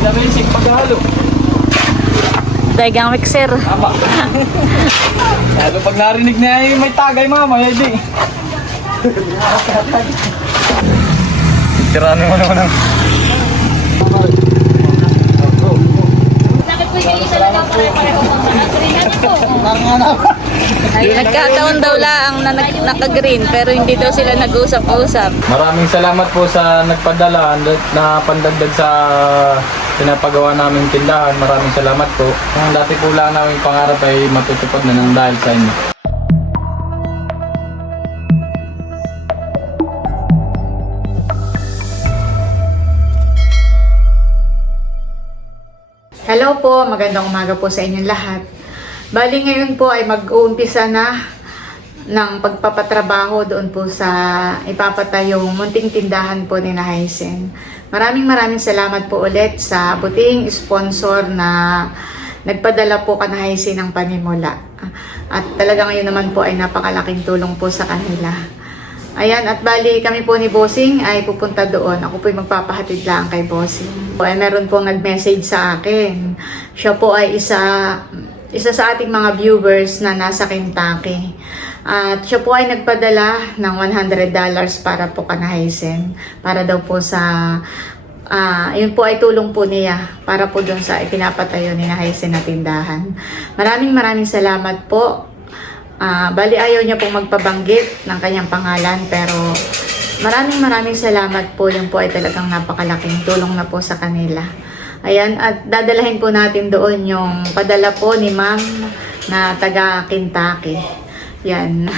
na basic paghalo. Daigang mixer. Tama. Lalo pag narinig na yung may tagay mama, hindi. Tira naman naman. Bakit po kayo talaga pare-pareho ng mga green na ito? Nagkataon daw lang na naka-green pero hindi daw sila nag-usap-usap. Maraming salamat po sa nagpadala na pandagdag sa pinapagawa naming tindahan. Maraming salamat po. Ang dati po lang namin pangarap ay matutupad na ng dahil sa inyo. Hello po, magandang umaga po sa inyong lahat. Bali ngayon po ay mag-uumpisa na ng pagpapatrabaho doon po sa ipapatayong munting tindahan po ni Hysen. Maraming salamat po ulit sa buting sponsor na nagpadala po kana Hysen ng panimula. At talaga ngayon naman po ay napakalaking tulong po sa kanila. Ayan, at bali kami po ni Bossing ay pupunta doon. Ako po ay magpapahatid lang kay Bossing. Ay meron po nag-message sa akin. Siya po ay isa sa ating mga viewers na nasa Kentucky. At siya po ay nagpadala ng $100 para po kana Hysen. Para daw po sa yun po ay tulong po niya para po doon sa ipinapatayo ni Hysen na tindahan. Maraming salamat po. Bali ayaw niya pong magpabanggit ng kanyang pangalan pero maraming salamat po. Yun po ay talagang napakalaking tulong na po sa kanila. Ayan, at dadalahin po natin doon yung padala po ni Ma'am na taga Kentucky. Yan.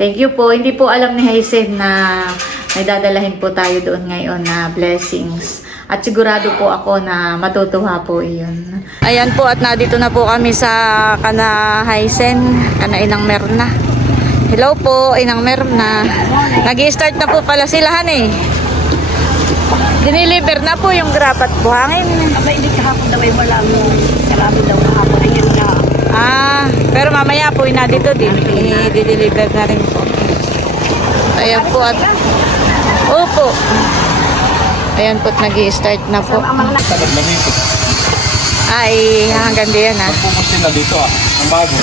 Thank you po. Hindi po alam ni Hysen na may dadalahin po tayo doon ngayon na blessings. At sigurado po ako na matutuwa po iyon. Ayan po at nandito na po kami sa kana Hysen, kana Inang Merna. Hello po, Inang Merna. Nag-i-start na po pala silahan eh. Diniliver na po yung grapat buhangin. Aba, hindi kahapon daw ay walang sarami daw kahapon. Ayun na. Pero mamaya po na dito din. I-deliver na rin po. Ayan po at opo. Ayan po at nag-i-start na po. Talag na dito. Ay, hanggang diyan Pupusin na dito ang bago.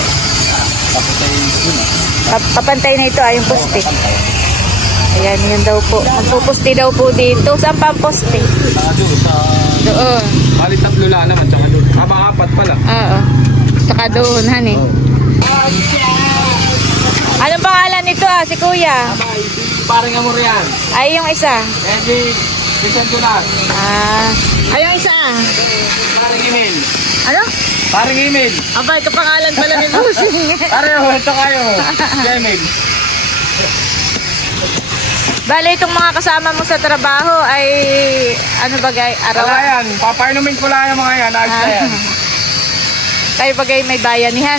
Tapos ay yun Papantay na ito yung poste. Ayan, yun daw po. Magpupusti daw po dito. Saan pa ang poste? Doon. Halit 3 lang naman, tsaka doon. Apat pala. Oo. Saka doon, honey. Anong pangalan nito si Kuya? Parang amor yan. Ay, yung isa. Eh di, bisan ko na. Ay, yung isa. Parang email. Ano? Parang email. Aba, ito pangalan pala ni Busing. Pareho, ito kayo. Email. Bale, itong mga kasama mo sa trabaho ay ano bagay? Araw? Wala yan. Papainumin ko lang yung mga yan. Ayos na yan. Kayo bagay may bayanihan.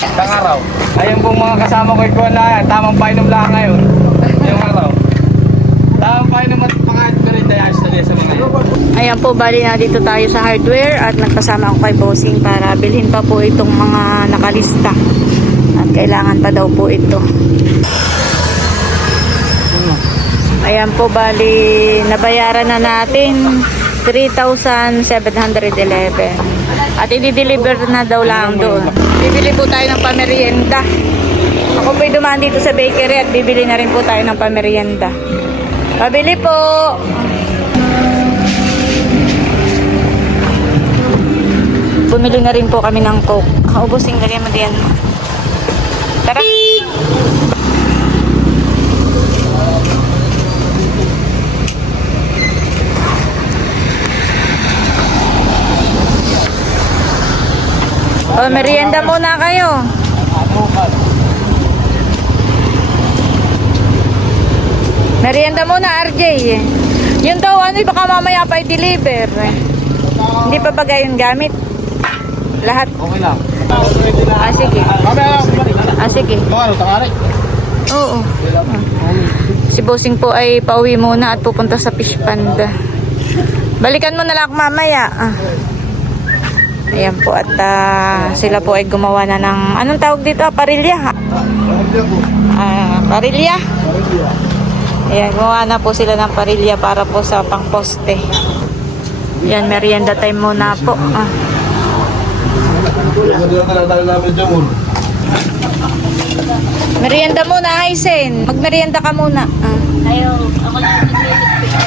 Isang araw. Ayun pong mga kasama ko ikuan na yan. Tamang painom lang ngayon. Yung araw. Tamang painom at pangahit ko rin. Ayos na yan sa mga yan. Ayan po, bali na dito tayo sa hardware at nagpasama ako kay Bossing para bilhin pa po itong mga nakalista. At kailangan pa daw po ito. Ayan po, bali nabayaran na natin 3,711 at i-deliver na daw lang doon. Bibili po tayo ng pamerienda. Ako po'y dumaan dito sa bakery at bibili na rin po tayo ng pamerienda. Pabili po! Bumili na rin po kami ng Coke. Ubusin lagay mo diyan. Tara! O, merienda muna kayo. Merienda muna, RJ. Yun daw, baka mamaya pa i-deliver. Hindi pa bagay yung gamit. Lahat. Okay lang. Sige. Sige. Ano, tangari? Oo. Si Bossing po ay pauwi muna at pupunta sa fish pond. Balikan mo na lang mamaya. Ayan po at sila po ay gumawa na ng anong tawag dito? Parilya. Parilya. Ayan, gumawa na po sila ng parilya para po sa pangposte. Yan, merienda time muna po. Merienda muna, Aizen. Magmerienda ka muna. Ayaw, ako lang nagsilit.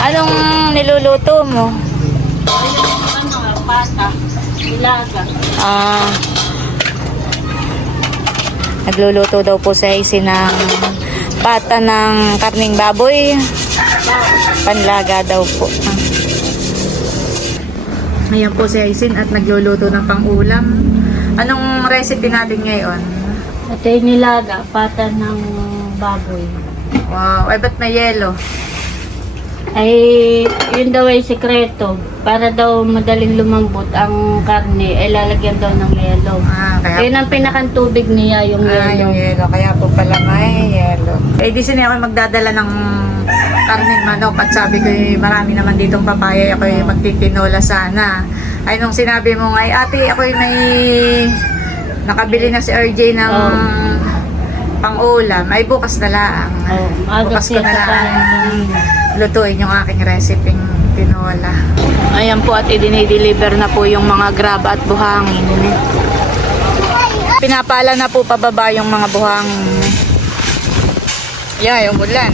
Anong niluluto mo? Pata, ilaga. Nagluluto daw po sa Aizen ng pata ng karning baboy. Panlaga daw po. Ayan po si Aizen at nagluluto ng pang-ulam. Anong recipe natin ngayon? Ito yung nilaga, pata ng baboy. Wow, ay ba't may yelo? Ay, yun daw ay sekreto. Para daw madaling lumambot ang karne, ay lalagyan daw ng yelo. Kaya Yun ang pinakang tubig niya, yung yelo. yung yelo. Kaya po pala may yelo. Eh, di sini ako magdadala ng karning manok at sabi ko, marami naman ditong papaya. Ako magtitinola sana. Ay, nung sinabi mo ay ate, ako may nakabili na si RJ ng pang-ulam. Ay, bukas na lang. Bukas ko na lang lutuin yung aking recipe tinola. Ayan po at i-deliver na po yung mga graba at buhangin. Pinapala na po pababa yung mga buhangin. Yeah, yung ulan.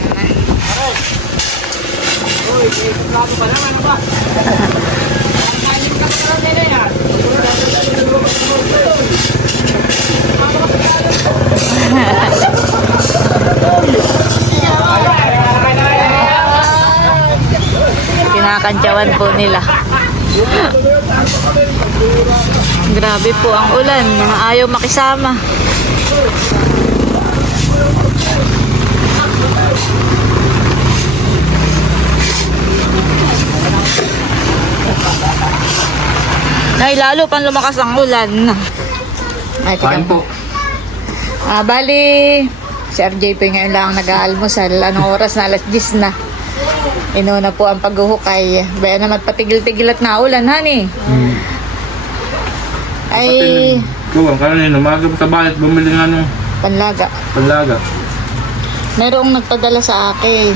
Kinakantyawan po nila. Grabe po ang ulan. Ayaw makisama. Ay, lalo pang lumakas ang ulan. Ay, Kain po. Bali, si RJ po ngayon lang nag-aalmusal. Anong oras na? Alas 10 na. Inuna po ang paghuhukay. Baya naman patigil-tigil at naulan, honey. Ay, Gawang kanina, umaga sa bayat, bumili nga ng panlaga. panlaga. Merong nagpadala sa akin.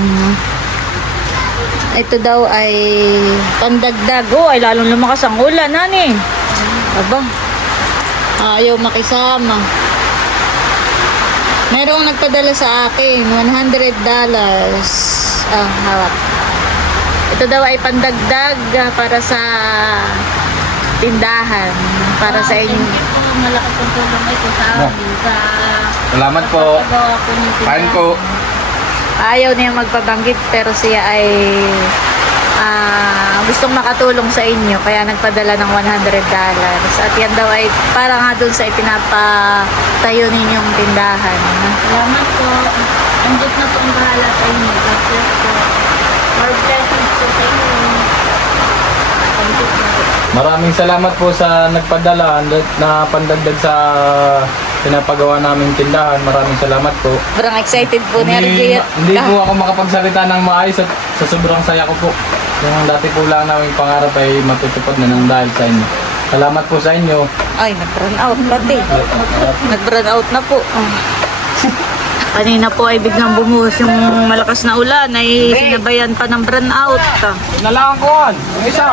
Ito daw ay pandagdag. Oh, ay lalong lumakas ang ulan, honey. Aba, ayaw makisama. Merong nagpadala sa akin, $100. Hawak. Ito daw ay pandagdag para sa tindahan. Para sa inyo. Malakas ang tulong ito sa amin. Salamat po. Pagawa ko ng Kain po. Ayaw niya magpabanggit pero siya ay gustong makatulong sa inyo kaya nagpadala ng $100 at yan daw ay para nga dun sa ipinapatayo ninyong tindahan. Salamat po. Andot na po ang bahala sa inyo. God bless po. More blessings po sa inyo. Andot na po. Maraming salamat po sa nagpadala na pandagdag sa pinapagawa naming tindahan. Maraming salamat po. Sobrang excited po ni RJ at Hindi po ako makapagsalita ng maayos at sa sobrang saya ko po. Yung dati po lang namin pangarap ay matutupad na ng dahil sa inyo. Salamat po sa inyo. ay nag-run out pati. Nag-run out na po. Kanina po ay biglang bumuhos yung malakas na ulan ay sinabayan pa ng burn out. Nalangan ko an. Ang isa.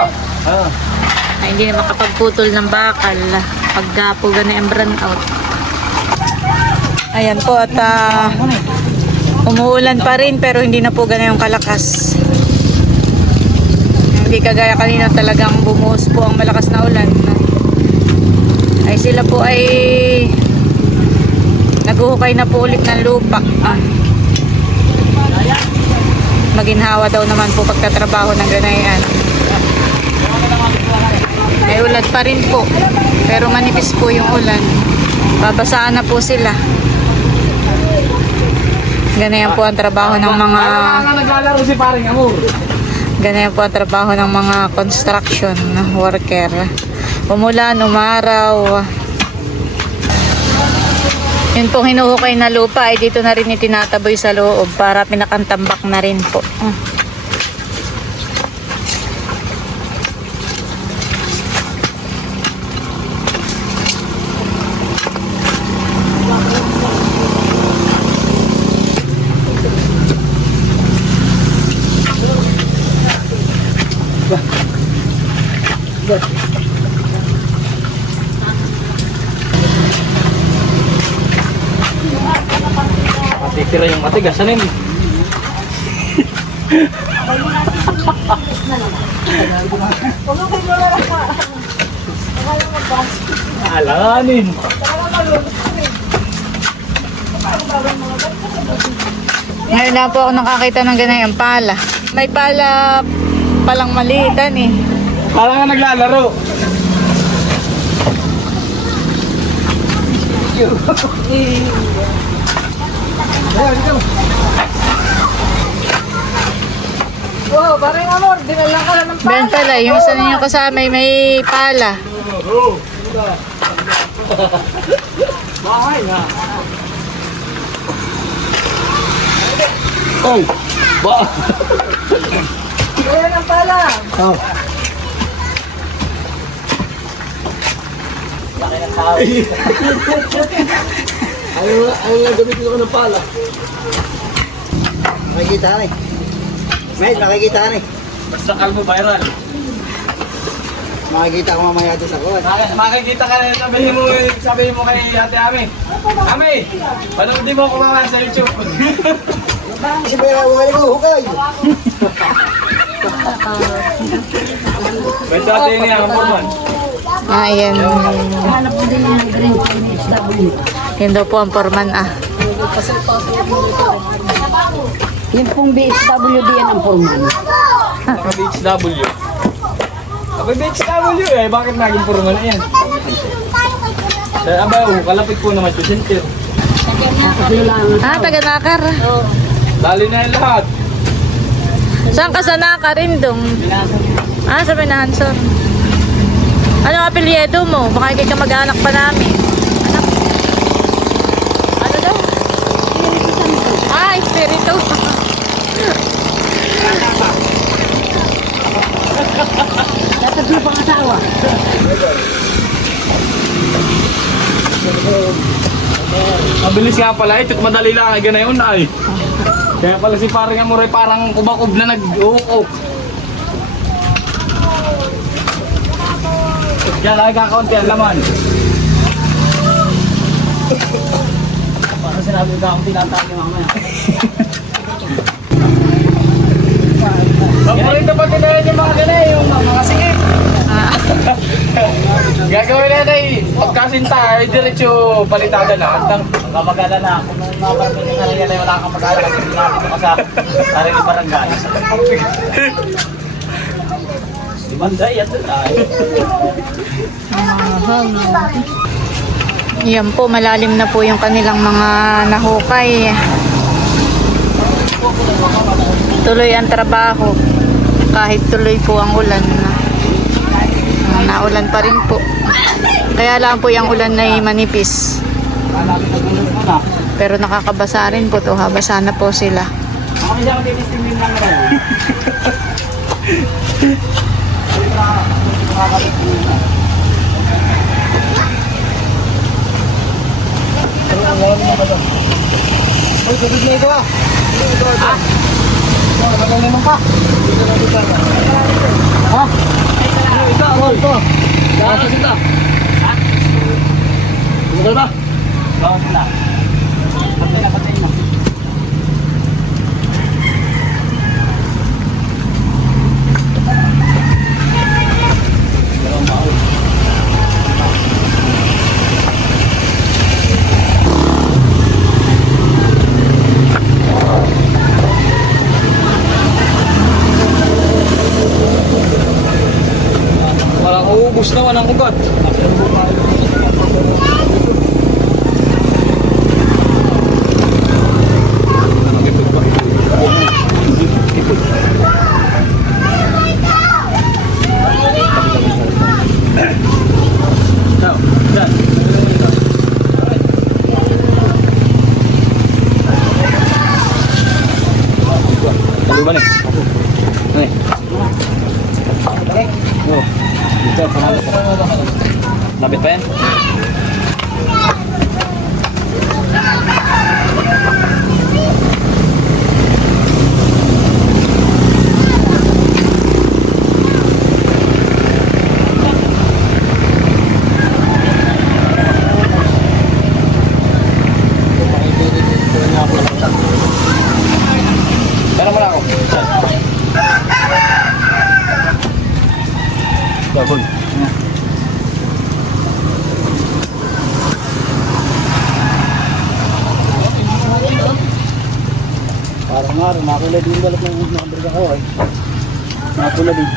Ay, hindi na makapagputol ng bakal pagka po gano'n yung burn out. Ayan po at umuulan pa rin pero hindi na po gano'n yung kalakas. Hindi kagaya kanina talagang bumuhos po ang malakas na ulan. Ay sila po ay naghuhukay na po ulit ng lupa. Maginhawa daw naman po pagtatrabaho ng ganayan. May ulan pa rin po pero manipis po yung ulan. Babasaan na po sila. Ganayan po ang trabaho ng mga Naglalaro si paring Amor. Ganyan po ang trabaho ng mga construction worker. Umulan, umaraw. Yun pong hinuhukay na lupa ay dito na rin itinataboy sa loob para pinakantambak na rin po. Matitira yung matigas. Ano yun? Alanganin. Ngayon na po ako nakakita ng ganayang pala. May pala palang maliitan eh. Parang nga naglalaro. Ben pala, yung isa ninyong kasama ay may pala. Oh! Ba! Ayan ang pala. Oh. Ayaw gamitin ako ng pala. Makikita ka rin. Mate, makikita ka rin. Basta kalmo viral. Makikita ko mamaya doon sa kuwan. Makikita ka na, sabihin mo kay Ate Ami. Ami, panoodin mo ako mamaya sa YouTube. Kasi may hukay ko, hukay. Pwede Ate niya, ang forman. Ayan. Yan daw po ang forman ah. Yung pong BHWD yan ang forman. BHW. Abay, BHW eh. Bakit naging forman na yan? Abay, kalapit po naman yung center. Ah, taga-nakar. Dali na yung lahat. Saan ka sa nakar, Indong? Ah, sa Minahanson. Anong apelyedo mo? Baka ikay ka mag-anak pa namin. Anak? Ano daw? Ah, Espiritu. Tatlo pang asawa. Mabilis nga pala. Ito't madali lang. Ay, ganayon na ay. Kaya pala si paring Amoray parang kubakub na nag-uuk-uk. Kaya lagi kakaunti ang laman. Parang sinabi ko akong tinatake mamaya. Paborito pa tinayan yung mga ganay, yung mga singit. Gagawin na na pagkasinta, ay diretso palitada na. Kapag-ala na, kung mapapagod ka rin yan, wala kang mag-ala. Kasi dito ka sa sarili barangay. Imanda, yan doon tayo. Yan po, malalim na po yung kanilang mga nahukay. Tuloy ang trabaho. Kahit tuloy po ang ulan. Naulan pa rin po. Kaya lang po yung ulan na manipis. Pero nakakabasa rin po to. Basa na po sila. Ako siya ang tinistingin lang rin. Uy, tubig na ito ah. Magaling naman pa. Ha? Ito, ito. Bawas ito. Ha? Ito ba? Bawas na. Patay mo. Walang uubos na, walang ugat. Ba nih? Nih. Oh, dito panalo pa. Lapit pa yan? Boy. Parang nga, makulay din balot ng nakabarga ko ay. Makulay din.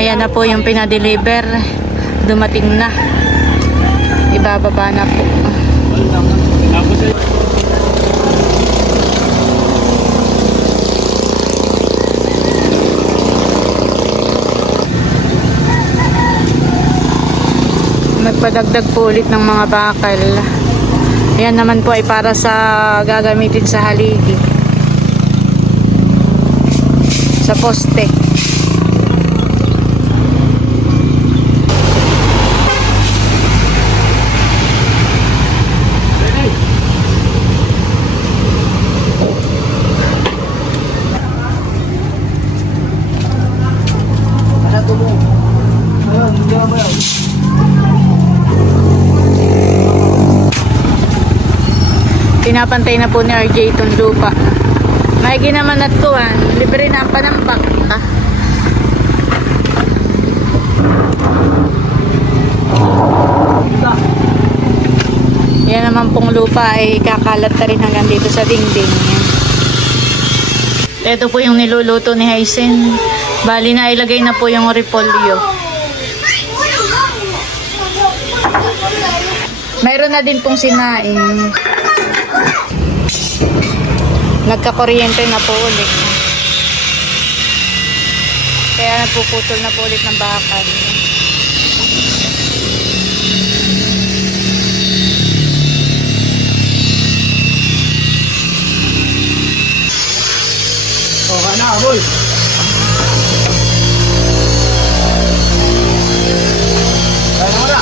Ayan na po yung pinadeliver. Dumating na. Ibababa na po. Nagpadagdag po ulit ng mga bakal. Ayan naman po ay para sa gagamitin sa haligi. Sa poste. Pinapantay na po ni RJ itong lupa. Maigi naman at kuwan. Libre na ang panampak. Yan naman pong lupa ay kakalat na rin hanggang dito sa dingding. Ito po yung niluluto ni Haisen. Bali na ilagay na po yung repolyo. Mayroon na din pong sinaing. Nagkakuryente na po ulit. Kaya nagpuputol na po ulit ng bakal. Okay na, boy. Kaya mo na.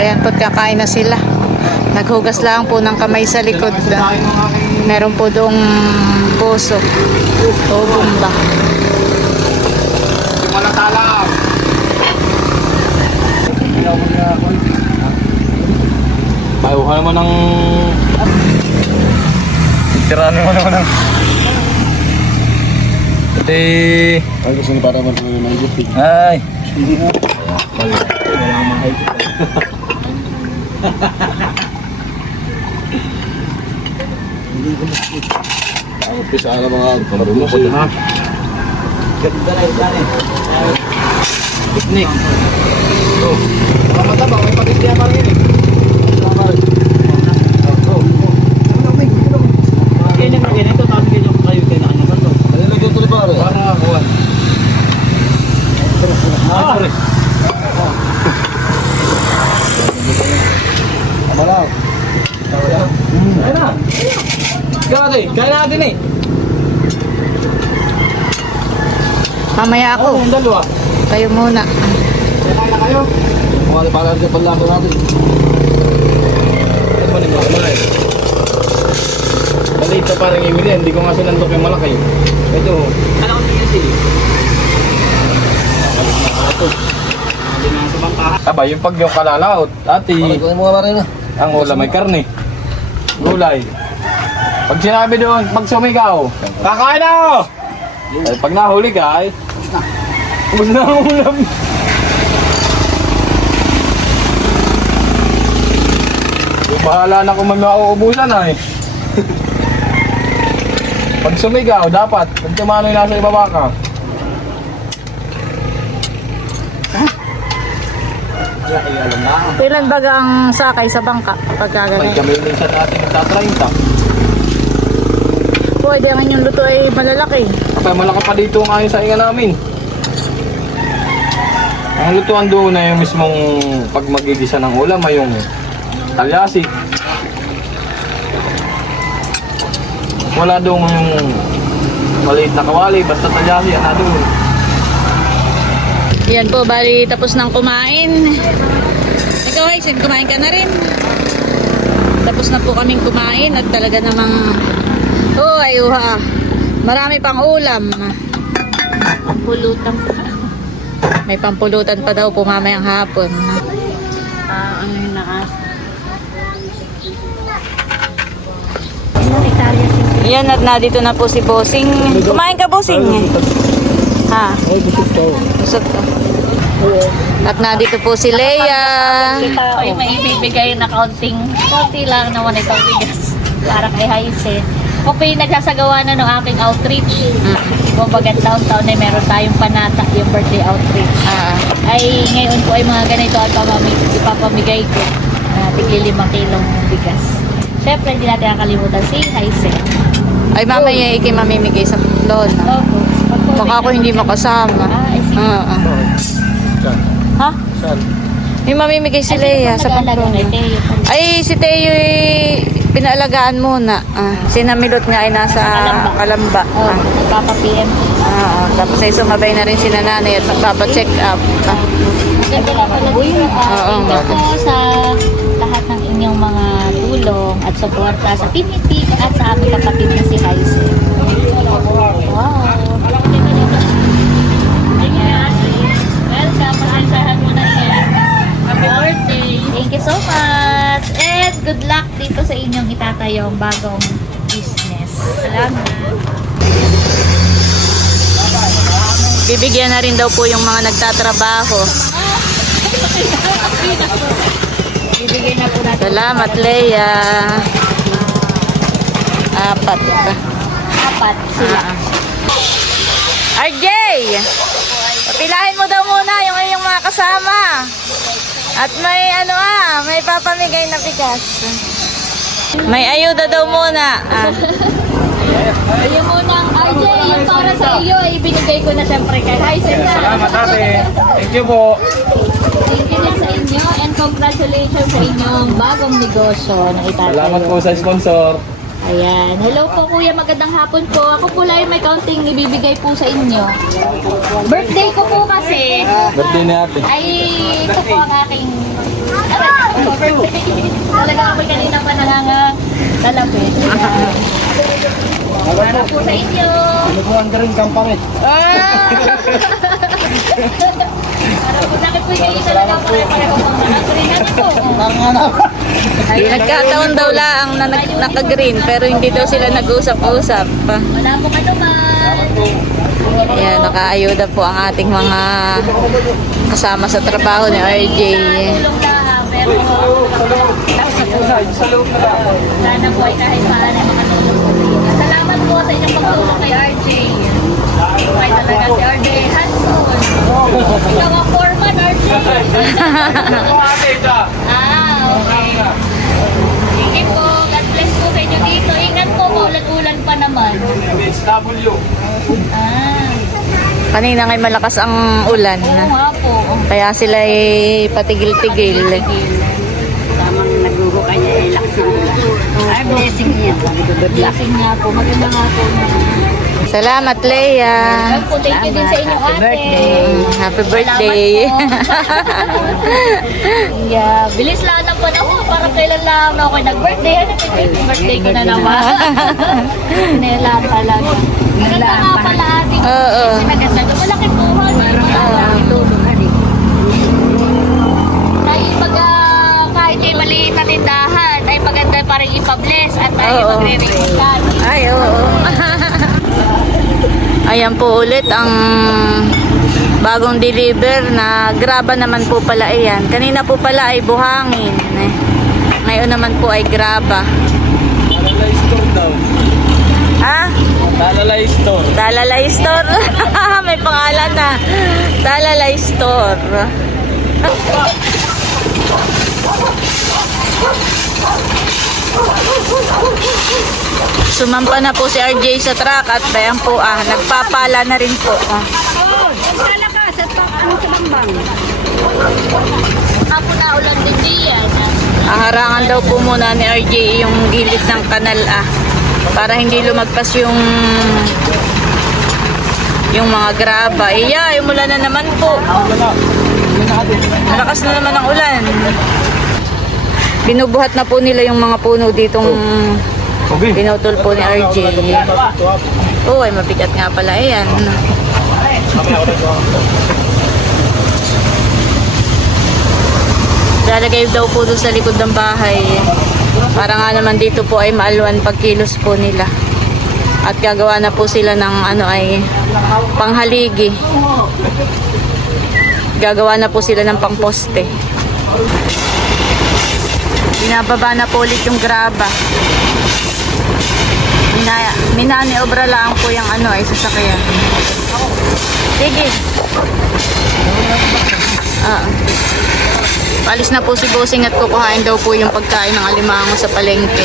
Ayan po't kakain na sila. Naghugas lang po ng kamay sa likod. Meron po doong puso o bumba. Malatalang. Bayuhan mo ng... Tiranin mo naman ng... Ito Ay, gusto ni para mo ng gupig. Ay. Wala akong mahigit. Pisa na mga marumukod na. Ganda na yun. Picnic. Mga mataba, may patigyan pa rin eh. Ganyan na ganito, tapos ganyan kayo kailangan ba ito? Nalilagyan tuloy pare. Para kuwan. Pare. Malaw. Kaya na. Kaya natin eh. Mamaya ako. Yung dalawa. Kayo muna. Kaya na kayo? Mga para rin pala ako natin. Ito ni Mamay. Maliit na parang Emily, hindi ko nga sinandok yung malaki. Ito. Ano ko tingin sili? Hindi na sa bangka. Aba, yung pag yung kalalaot, ati, ang ulam may karne. Gulay. Pag sinabi doon, pag sumigaw, kakain na ako! Ay, pag nahuli ka, ay, ubos na ang ulam. Bahala na kung may mauubusan ay. Pag sumigaw, dapat, pag tumanoy nasa ibaba ka. Kailan baga ang sakay sa bangka? Pagka May ganun. kami minsan natin magta-30. Pwede ang inyong luto ay malalaki. Kapag malaki pa dito ang ayon sa inga namin. Ang lutuan doon na yung mismong pag magigisa ng ulam ay yung talyasi. Wala doon yung maliit na kawali, basta talyasi, ano doon. Yan po, bali tapos nang kumain. Ikaw Haisen, kumain ka na rin. Tapos na po kaming kumain at talaga namang ay uha. Marami pang ulam. Pulutan pa. May pampulutan pa daw po mamayang hapon. Ano yung nakas? Ano, Italia City. Ayan, at nandito na po si Bossing. Kumain ka, Bossing? Ha? Busog ka. At nandito po si Leia. Ay, may ibibigay na konti lang naman itong bigas para kay Hyacin. Ako po yung nagsasagawa na ng aking outreach. Kumbaga downtown ay meron tayong panata, yung birthday outreach. Ay ngayon po ay mga ganito at ipapamigay ko na tigli 5 kilong bigas. Siyempre hindi natin nakalimutan si Hyacin. Ay, mamaya mamimigay sa lola. Opo. Baka ako hindi makasama. Sige. Ha? May mamimigay si Leia sa Pamplona. Ay, si Teo pinaalagaan muna. Sinamilot nga ay nasa Kalamba. Oh, nagpapa-PM. Tapos ay sumabay na rin si nanay at magpapa-check up. Ganda lang pala po yun. Thank you po sa lahat ng inyong mga tulong at suporta sa Team Itik at sa aming kapatid na si Hyacin. Wow! Welcome! Masasahan mo na yan. Happy birthday! Thank you so much! And good luck dito sa inyong itatayong bagong business. Salamat! Bibigyan na rin daw po yung mga nagtatrabaho. Bibigay na po natin. Salamat, Leia. 4. 4 sila. RJ! Pilahin mo daw muna yung iyong mga kasama. At may may papamigay na bigas. May ayuda daw muna. Ayun munang RJ, yung para sa iyo ay ibinigay ko na siyempre kay Hyacin na. Salamat ate. Thank you po. Thank you din sa inyo and congratulations sa inyong bagong negosyo na itatayo. Salamat po sa sponsor. Ayan. Hello po kuya, magandang hapon po. Ako po lang may counting ibibigay po sa inyo. Birthday ko po kasi. Birthday ni ate. Ay, ito po ang aking birthday. Talaga ako kanina pa nangangalapit. Para po sa inyo. Ano po ang garing kampangit? Para po namin po kayo talaga pare-pareho pang naka-green. Ano po? Nagkataon daw lang na naka-green pero hindi daw sila nag-usap-usap. Wala po ka naman. Ayan, nakaayuda po ang ating mga kasama sa trabaho ni RJ. Tulong lang, pero sana po ay kahit paano ay makatulong po sa inyo. Salamat po sa inyong pagtulong kay RJ. Ay talaga si RJ Hanson. Ikaw ang foreman, RJ. Okay. Sige po, God bless po sa inyo dito. Ingat po, maulan-ulan pa naman. HW. Kanina ngay malakas ang ulan. Oo nga po. Kaya sila ay patigil-tigil. Tamang naguro kanya ay lakas. Ay, blessing niya. Blessing niya po. Maganda nga po. Salamat, Leia. Ay po, thank you din sa inyo ate. Happy birthday. Yeah, bilis lang ng panahon. Parang kailan lang ako nag-birthday. Ano, birthday ko na naman. Nilaan talaga. Maganda nga pala ating Oo. sinaganda. Malaki buhay. Tayo pag kahit ay maliit na tindahan, ay maganda pa rin ipa-bless at tayo Oo. magre-register. Ay, oo. Ayan po ulit ang bagong deliver na graba naman po pala iyan. Kanina po pala ay buhangin. Ngayon naman po ay graba. Talalay store daw. Ah? Talalay store. Talalay Store. May pangalan na. Talalay Store. Sumampa na po si RJ sa truck at bayan po nagpapala na rin po. Ako na ulan din diyan. Harangan daw po muna ni RJ yung gilid ng kanal para hindi lumagpas yung mga graba. Iya, umulan na naman po. Malakas na naman ang ulan. Binubuhat na po nila yung mga puno ditong pinutol po ni RJ. Oo, ay mabigat nga pala. Ayan. Lalagay daw po doon sa likod ng bahay. Para nga naman dito po ay maalwan pag kilos po nila. At gagawa na po sila ng ano ay panghaligi. Gagawa na po sila ng pangposte. Binababa na po ulit yung graba. Minani obra lang po yung ano ay sasakyan. Sige. Palis na po si Bossing at kukuhain daw po yung pagkain ng alimango sa palengke.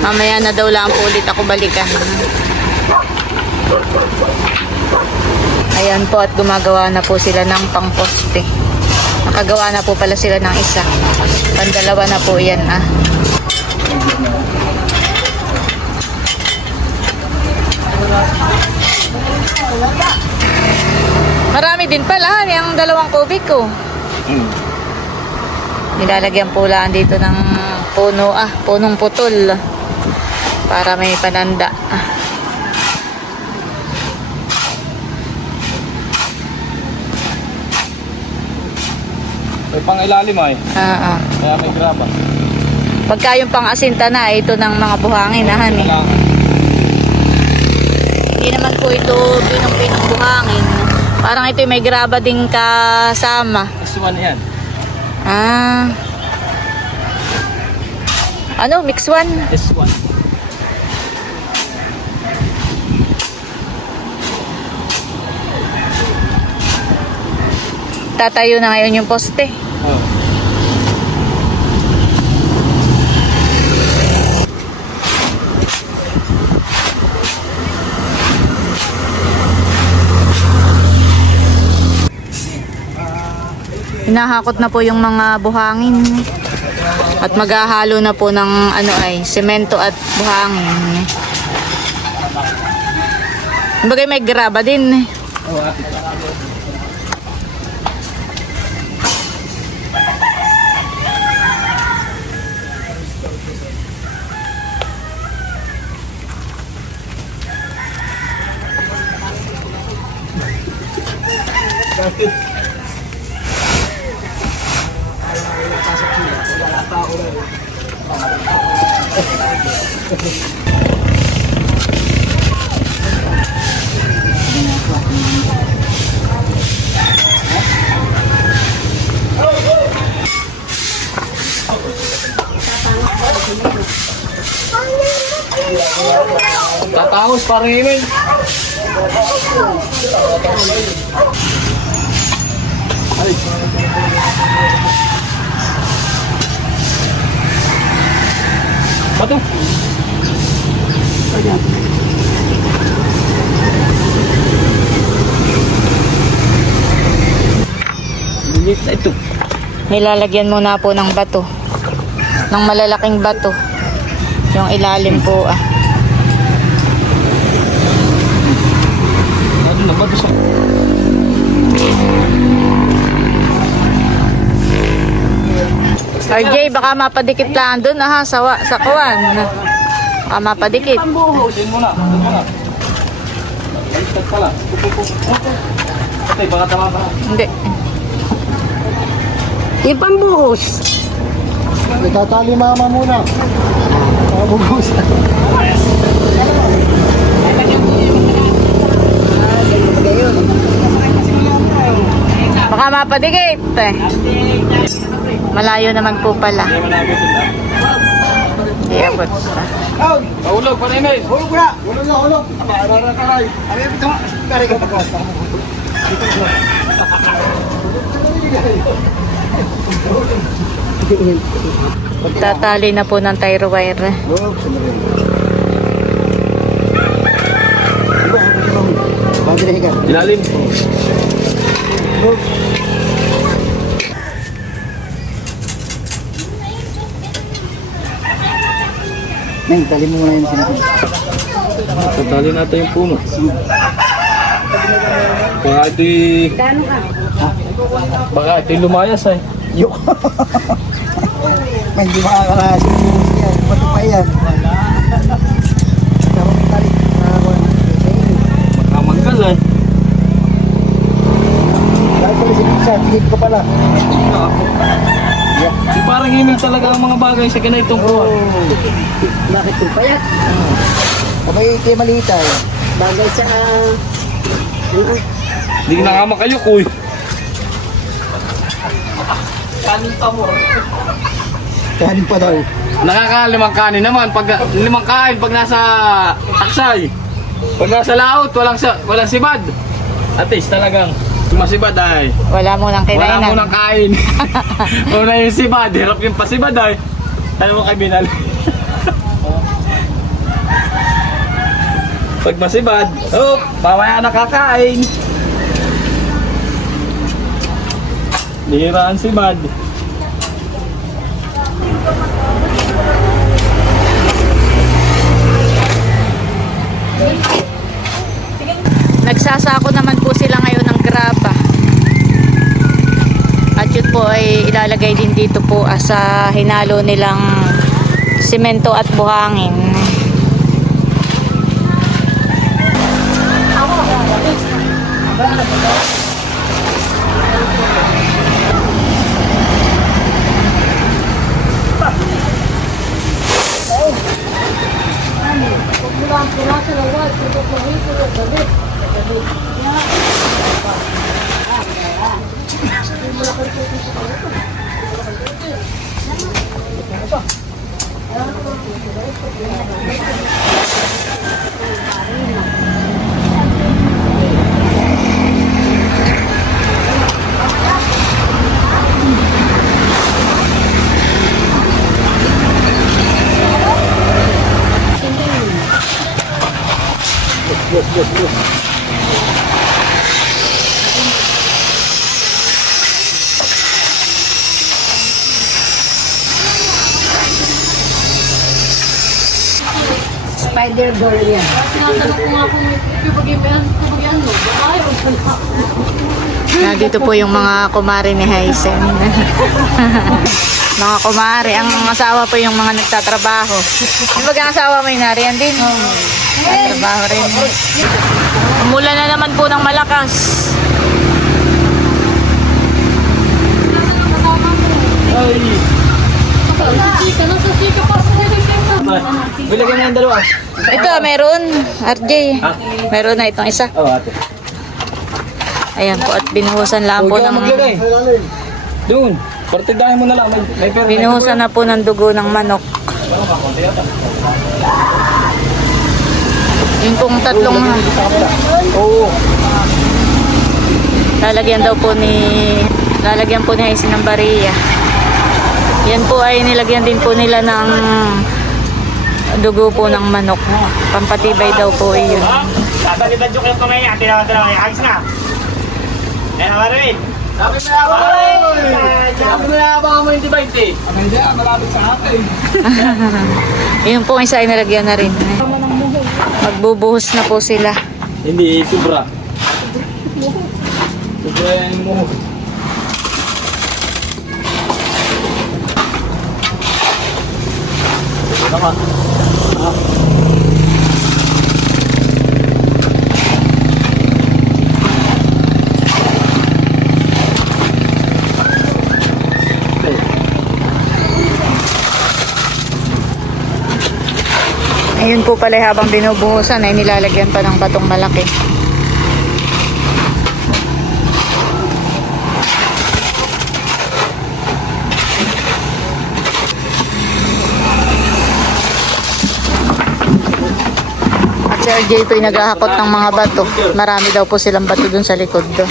Mamaya na daw lang po ulit ako balikan. Ayan po at gumagawa na po sila ng pangposte. Nakagawa na po pala sila ng isa. Pandalawa na po yan Marami din pala yung 2 kubik ko. Nilalagyan po lang dito ng punong putol para may pananda. May pangilalim ay. Kaya may graba. Pagka yung pang-asinta na, ito ng mga buhangin Hindi naman po ito pinong buhangin. Parang ito may graba din kasama. Isuan yan. Ano? Mix 1? This one. Tatayo na ngayon yung poste. Hinahakot na po yung mga buhangin. At maghahalo na po ng semento at buhangin. Bagay may graba din. Tatangos parang email. Bato. Bilis na ito. Nilalagyan muna po ng bato. Ng malalaking bato. Yung ilalim po Ano na bato sa... RJ, baka mapadikit lang doon sa kawan. Baka mapadikit. Doon muna. Baliktad pala. Okay, baka tama pa. Hindi. Yung pambuhos. Itatali mama muna. Pambuhos. Baka mapadikit. Malayo naman po pala. Iabot. Paulog pa na email. Hulog na! Hulog na! Hulog! Mararakaray! Ano yung ito? Kari ka pa. Tatali na po ng tire wire. Hulog, sumulong. Bagay ka. Ilalim. Hulog. Neng, tali mo muna yung sinabi. Tatali natin yung puno. Baka ito'y... Baka ito'y lumayas ay. Yo! May hindi makakalasin yung buhos yan. Bato pa yan. Karong tali. Makamangkal ay. Dahil pala sinipsa, tingin ko pala. Di parang email talaga ang mga bagay sa ganitong kuha. Bakit yung payat? Kamay kay malita eh. Bagay sa... Hindi na nga makayok, uy. Kanin pa daw. Nakakalimang kanin naman. Limang kain pag nasa taksay. Pag nasa laot, walang sibad. At least talagang masibad ay. Wala mo nang Wala kinainan. mo nang kain. Una yung sibad, hirap yung pasibad ay. Alam mo kay Binal. Pag masibad, mamaya nakakain. Bihiraan sibad. Nagsasako naman po sila ngayon ng graba. At yun po ay ilalagay din dito po sa hinalo nilang simento at buhangin. Spider door yan. Dito po yung mga kumari ni Haisen. Mga kumari, ang asawa po yung mga nagtatrabaho. Yung baga ang asawa mo yung nariyan din. Nagtatrabaho rin. Umulan na naman po ng malakas. Bilagyan mo yung dalawa. Ito, meron. RJ. Meron na itong isa. Oo, ate. Ayan po, at binuhusan lang po Huwag ka ng... maglagay. Doon. Partidahin mo na lang. May pera. Binuhusan na po ng dugo ng manok. Yung pong tatlong... Oo. Lalagyan po ni Haisen ng bariya. Yan po ay nilagyan din po nila ng dugo po ng manok. Pampatibay daw po iyon. Tatalitan yung kamay niya. Tinawa. Ayos na. Yan naman rin. Sabi mo na ba mo yung divide eh? Hindi, malapit sa atin. Yun po isa ay nilagyan na rin. Magbubuhos na po sila. Hindi, sobra. Sobra yan mo. Ayun po pala habang binubuhusan ay nilalagyan pa ng batong malaki. At si RJ po ay naghahakot ng mga bato. Marami daw po silang bato dun sa likod do.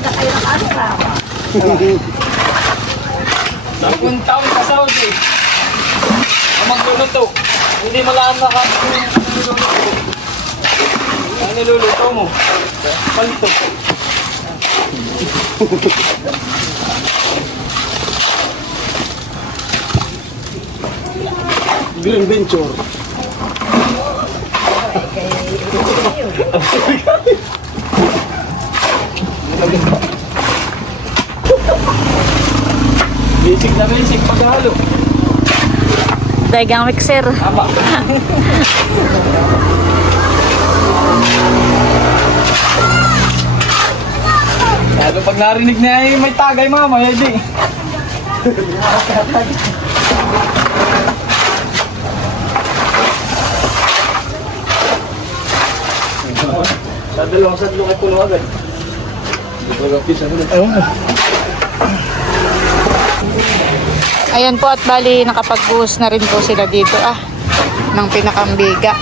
na kayo ng araw. 10 taon sa Saudi. Ang magluluto. Hindi malaan na ka. Ang niluluto mo. Palito. Green Venture. Basic na basic paghalo. Dagang mixer. Tama. Lalo pag narinig niya ay may tagay mama, hindi. Sa dalawang sadlo kay puno agad. Ayan po at bali nakapag-buhos na rin po sila dito ng pinakambiga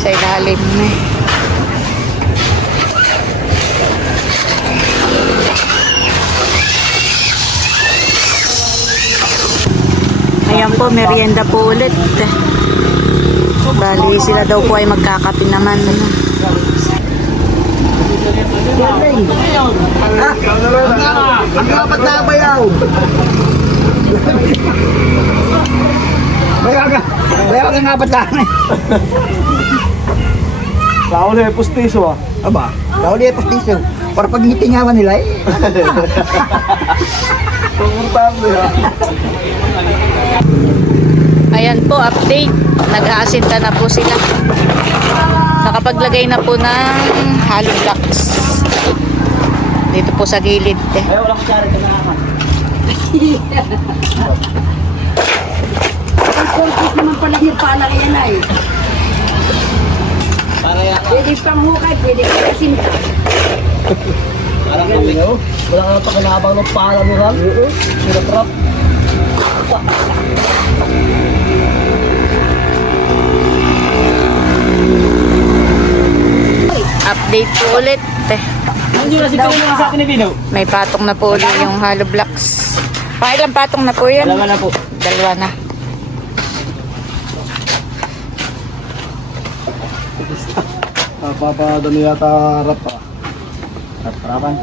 sa ilalim na. Ayan po, merienda po ulit. Bali sila daw po ay magkakape naman. Ang dapat na bayaw. Bayaw ka nga ba't lang eh. Tao na yung pustiso ah. Aba, tao niya postiso. Para pag ngitingawan nila eh. Komportable ah. Ayan po, update. Nag-aasinta na po sila. Nakapaglagay na po ng hollow blocks. Dito po sa gilid. Ayaw lang kutsara ka na naman. Ang purpose naman pala yung pala yan ay. Para yan. Pwede pang hukay, pwede pang kasinta. Parang kami. Wala ka pakinabang ng pala mo lang. Sinatrap. Update po ulit. Hindi na si Pino sa akin ni Pino. May patong na po ulit yung hollow blocks. Ilang patong na po yan? Dalawa na po. Dalawa na. Papadami yata rap pa. Rapan.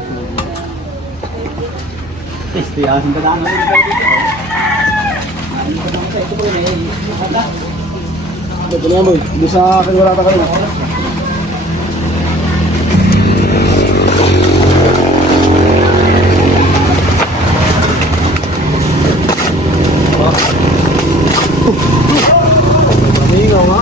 Testi asin ka daan. Ito na boy, hindi sa akin wala ka kayo. Amigo nga.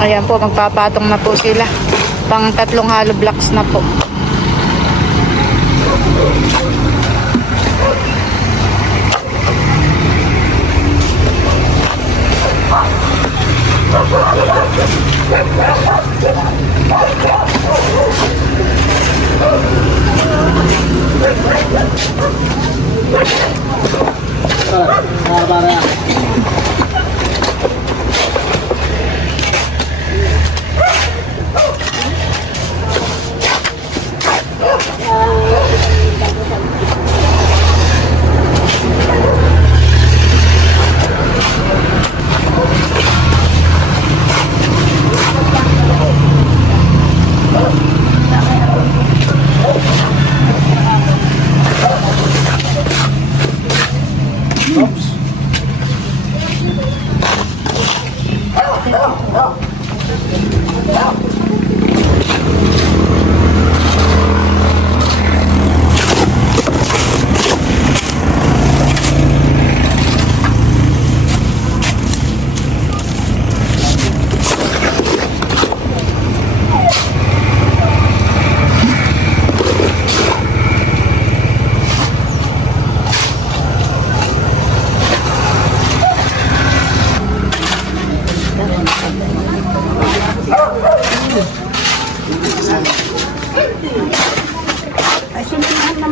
Ayan po, magpapatong na po sila. Pang 3 hollow blocks na po. Para.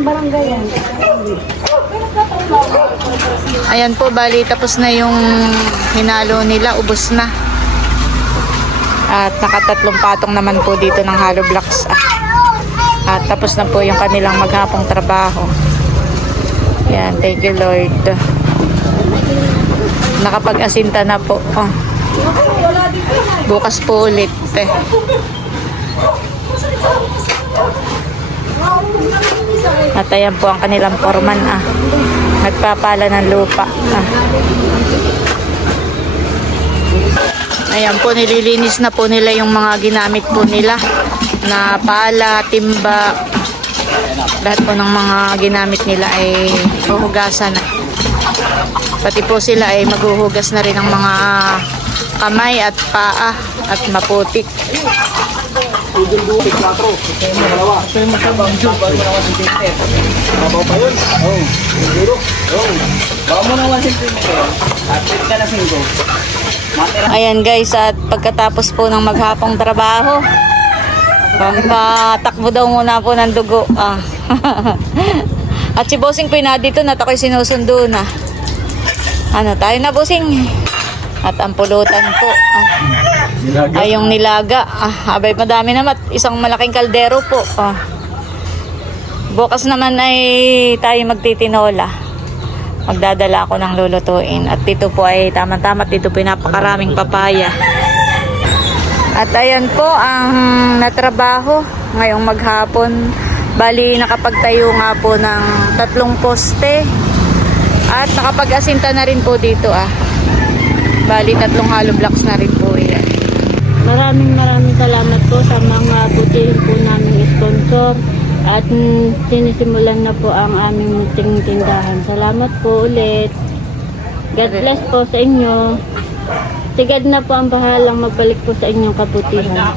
barangay yan. Ayan po, bali tapos na yung hinalo nila, ubos na. At nakatatlong patong naman po dito ng hollow blocks. At tapos na po yung kanilang maghapong trabaho. Yan, thank you Lord. Nakapag-asinta na po. Bukas po ulit. At ayan po ang kanilang foreman. Nagpapala ng lupa. Ayan po, nililinis na po nila yung mga ginamit po nila na pala, timba. Lahat po ng mga ginamit nila ay huhugasan na. Pati po sila ay maghuhugas na rin ng mga kamay at paa at maputik. Ayan guys, at pagkatapos po ng maghapong trabaho, patakbo daw muna po ng dugo. At si Bossing po na dito na ako'y sinusundo na. Ano tayo na Bossing? At ang pulutan po. Ay yung nilaga. Abay madami naman. Isang malaking kaldero po. Bukas naman ay tayo magtitinola. Magdadala ako ng lulutuin. At dito po ay tama-tama. Dito po napakaraming papaya. At ayan po ang natrabaho ngayong maghapon. Bali nakapagtayo nga po ng 3 poste. At nakapag-asinta na rin po dito Bali 3 hollow blocks na rin po yan. Maraming salamat po sa mga butihin po naming sponsor at sinisimulan na po ang aming munting tindahan. Salamat po ulit. God bless po sa inyo. Sigad na po ang bahalang magbalik po sa inyong kabutihan.